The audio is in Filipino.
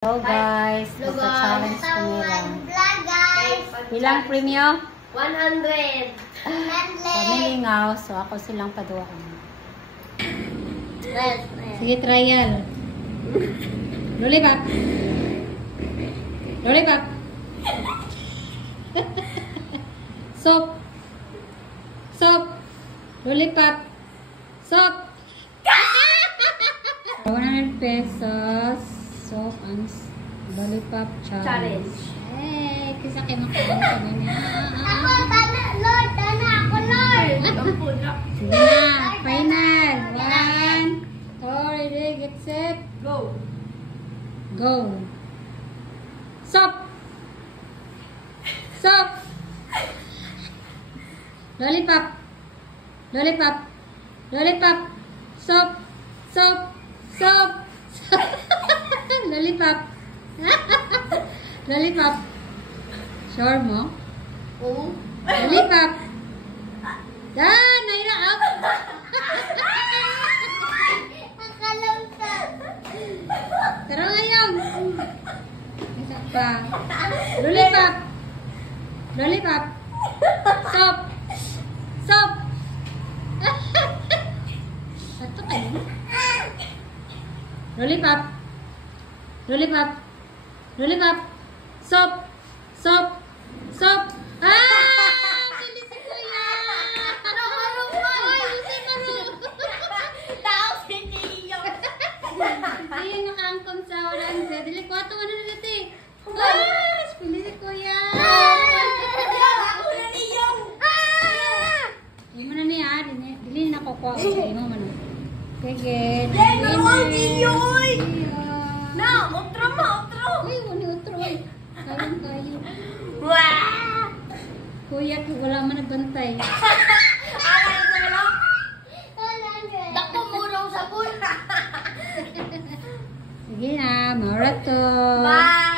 Hello guys, magpa-challenge ko nila. Ilang premium? 100. Pamilingaw, so ako silang paduwa ko. Yes. Sige, trial. Lollipop. Lollipop. Soap. Soap. Lollipop. Soap. 100 pesos. Soap and lollipop challenge. Eh, kasi kayo makain ka na niya. Ako, tana, Lord. Tana, ako, Lord. Sige na, final. 1, 2, ready, get set. Go. Go. Soap. Soap. Lollipop. Lollipop. Lollipop. Soap. Soap. Soap. Lollipop. Lollipop. Sure mo? Oo. Lollipop. Naira up. Nakalamtan. Tara ngayon. Isa pa. Lollipop. Lollipop. Soap. Soap. Ito kayo. Lollipop. Lollipop. Lollipop. Soap. Soap. Soap. Bilis si Kuya. Ay, si Maru. Tao si Tiyo. Hindi, nakaangkong sa walang sa. Dili ko ato, ano na dito eh. Bilis si Kuya. Ako na niyo. Hindi mo na niya. Dili na kukuha ko sa ino man. Kaya, Na, otro mo, otro. Ay, wala otro eh. Kayang kayo. Wow. Kuya, wala man nagbantay. Aray ko na. Dako mo ng sabon. Sige na, maura to. Bye.